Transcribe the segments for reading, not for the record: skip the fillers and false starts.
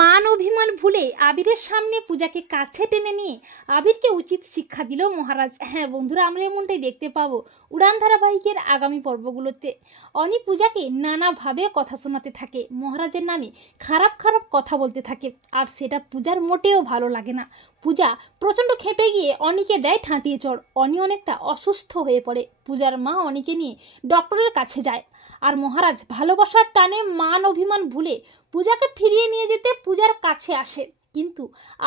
মান অভিমান ভুলে আবিরের সামনে পূজাকে কাছে টেনে নিয়ে আবিরকে উচিত শিক্ষা দিল মহারাজ। হ্যাঁ বন্ধুরা, আমরা এমনটাই দেখতে পাবো উড়ান ধারাবাহিকের আগামী পর্বগুলোতে। অনি পূজাকে নানাভাবে কথা শোনাতে থাকে, মহারাজের নামে খারাপ খারাপ কথা বলতে থাকে, আর সেটা পূজার মোটেও ভালো লাগে না। পূজা প্রচণ্ড খেপে গিয়ে অনিকে দেয় ঠাঁটিয়ে চড়। অনি অনেকটা অসুস্থ হয়ে পড়ে। পূজার মা অনিকে নিয়ে ডক্টরের কাছে যায়, আর মহারাজ ভালোবাসার টানে মান অভিমান ভুলে পূজাকে ফিরিয়ে নিয়ে যেতে পূজার কাছে আসে। কিন্তু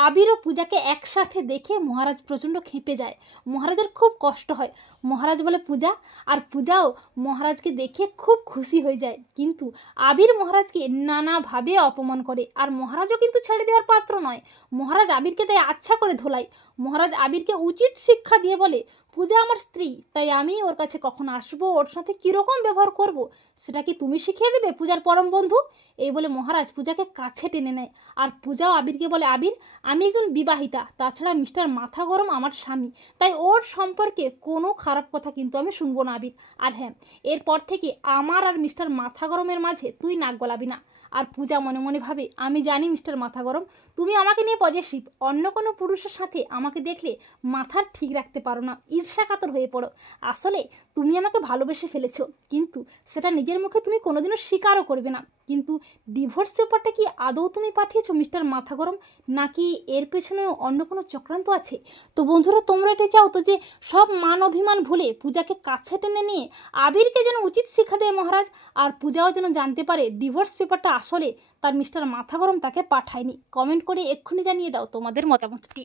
আবির ও পূজাকে একসাথে দেখে মহারাজ প্রচণ্ড খেপে যায়। মহারাজের খুব কষ্ট হয়। মহারাজ বলে পূজা, আর পূজাও মহারাজকে দেখে খুব খুশি হয়ে যায়। কিন্তু আবির মহারাজকে নানাভাবে অপমান করে, আর মহারাজও কিন্তু ছেড়ে দেওয়ার পাত্র নয়। মহারাজ আবিরকে তাই আচ্ছা করে ধোলায়। মহারাজ আবিরকে উচিত শিক্ষা দিয়ে বলে, পূজা আমার স্ত্রী, তাই আমি ওর কাছে কখন আসবো, ওর সাথে কীরকম ব্যবহার করব, সেটা কি তুমি শিখিয়ে দেবে পূজার পরম বন্ধু? এই বলে মহারাজ পূজাকে কাছে টেনে নেয়। আর পূজাও আবিরকে বলে, আবির আমি একজন বিবাহিতা, তাছাড়া মিস্টার মাথা গরম আমার স্বামী, তাই ওর সম্পর্কে কোনো খারাপ কথা কিন্তু আমি শুনবো না আবির। আর হ্যাঁ, এরপর থেকে আমার আর মিস্টার মাথা গরমের মাঝে তুই নাক গলাবি না। আর পূজা মনে মনে ভাবে, আমি জানি মিস্টার মাথা গরম, তুমি আমাকে নিয়ে পজেসিভ, অন্য কোনো পুরুষের সাথে আমাকে দেখলে মাথার ঠিক রাখতে পারো না, ঈর্ষাকাতর হয়ে পড়ো। আসলে তুমি আমাকে ভালোবেসে ফেলেছো, কিন্তু সেটা নিজের মুখে তুমি কোনোদিনও স্বীকারও করবে না। কিন্তু ডিভোর্স পেপারটা কি আদৌ তুমি পাঠিয়েছো মিস্টার মাথা গরম, নাকি এর পেছনেও অন্য কোনো চক্রান্ত আছে? তো বন্ধুরা, তোমরা এটা চাও তো যে সব মান অভিমান ভুলে পূজাকে কাছে টেনে নিয়ে আবিরকে যেন উচিত শিক্ষা দেয় মহারাজ, আর পূজাও যেন জানতে পারে ডিভোর্স পেপারটা আসলে তার মিস্টার মাথা গরম তাকে পাঠায়নি? কমেন্ট করে এক্ষুনি জানিয়ে দাও তোমাদের মতামতটি।